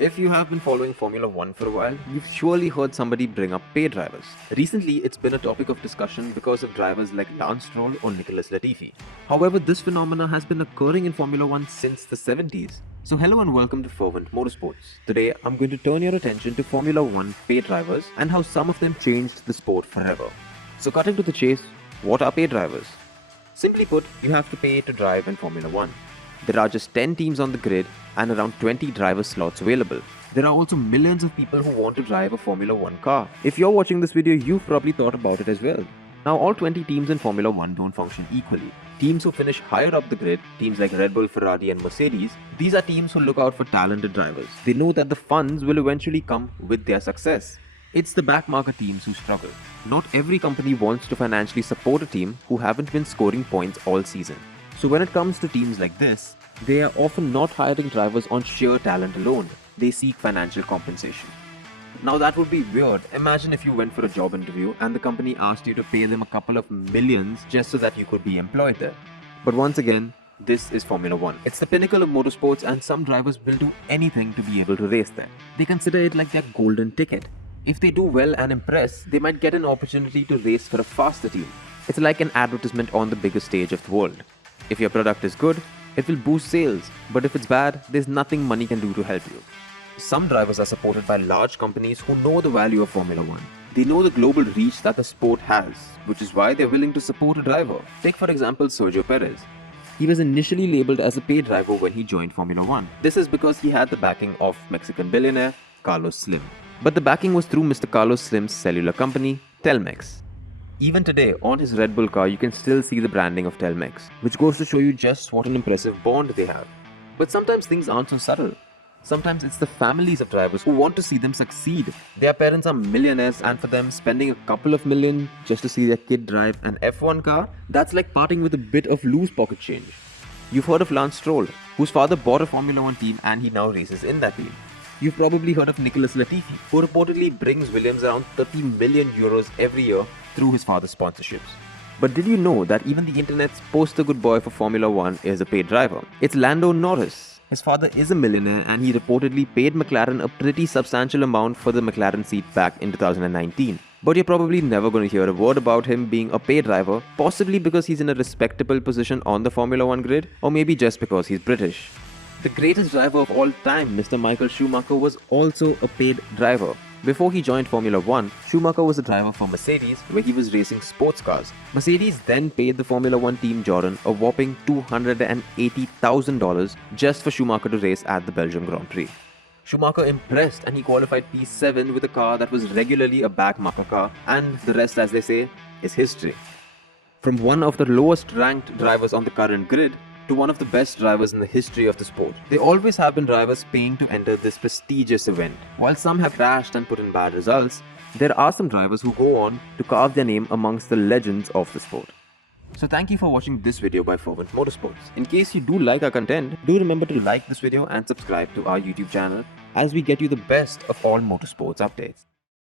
If you have been following Formula 1 for a while, you've surely heard somebody bring up pay drivers. Recently, it's been a topic of discussion because of drivers like Lance Stroll or Nicholas Latifi. However, this phenomena has been occurring in Formula 1 since the 70s. So hello and welcome to Fervent Motorsports. Today, I'm going to turn your attention to Formula 1 pay drivers and how some of them changed the sport forever. So cutting to the chase, what are pay drivers? Simply put, you have to pay to drive in Formula 1. There are just 10 teams on the grid and around 20 driver slots available. There are also millions of people who want to drive a Formula 1 car. If you're watching this video, you've probably thought about it as well. Now, all 20 teams in Formula 1 don't function equally. Teams who finish higher up the grid, teams like Red Bull, Ferrari and Mercedes, these are teams who look out for talented drivers. They know that the funds will eventually come with their success. It's the backmarker teams who struggle. Not every company wants to financially support a team who haven't been scoring points all season. So when it comes to teams like this, they are often not hiring drivers on sheer talent alone. They seek financial compensation. Now that would be weird. Imagine if you went for a job interview and the company asked you to pay them a couple of millions just so that you could be employed there. But once again, this is Formula 1. It's the pinnacle of motorsports and some drivers will do anything to be able to race there. They consider it like their golden ticket. If they do well and impress, they might get an opportunity to race for a faster team. It's like an advertisement on the biggest stage of the world. If your product is good, it will boost sales, but if it's bad, there's nothing money can do to help you. Some drivers are supported by large companies who know the value of Formula 1. They know the global reach that the sport has, which is why they're willing to support a driver. Take for example Sergio Perez. He was initially labeled as a paid driver when he joined Formula 1. This is because he had the backing of Mexican billionaire Carlos Slim. But the backing was through Mr. Carlos Slim's cellular company, Telmex. Even today, on his Red Bull car, you can still see the branding of Telmex, which goes to show you just what an impressive bond they have. But sometimes things aren't so subtle. Sometimes it's the families of drivers who want to see them succeed. Their parents are millionaires and for them, spending a couple of million just to see their kid drive an F1 car, that's like parting with a bit of loose pocket change. You've heard of Lance Stroll, whose father bought a Formula 1 team and he now races in that team. You've probably heard of Nicholas Latifi, who reportedly brings Williams around 30 million euros every year through his father's sponsorships. But did you know that even the internet's poster good boy for Formula 1 is a paid driver? It's Lando Norris. His father is a millionaire and he reportedly paid McLaren a pretty substantial amount for the McLaren seat back in 2019. But you're probably never going to hear a word about him being a paid driver, possibly because he's in a respectable position on the Formula 1 grid, or maybe just because he's British. The greatest driver of all time, Mr. Michael Schumacher, was also a paid driver. Before he joined Formula 1, Schumacher was a driver for Mercedes, where he was racing sports cars. Mercedes then paid the Formula 1 team Jordan a whopping $280,000 just for Schumacher to race at the Belgium Grand Prix. Schumacher impressed and he qualified P7 with a car that was regularly a backmarker car, and the rest, as they say, is history. From one of the lowest ranked drivers on the current grid, to one of the best drivers in the history of the sport. There always have been drivers paying to enter this prestigious event. While some have crashed and put in bad results, there are some drivers who go on to carve their name amongst the legends of the sport. So thank you for watching this video by Fervent Motorsports. In case you do like our content, do remember to like this video and subscribe to our YouTube channel as we get you the best of all motorsports updates.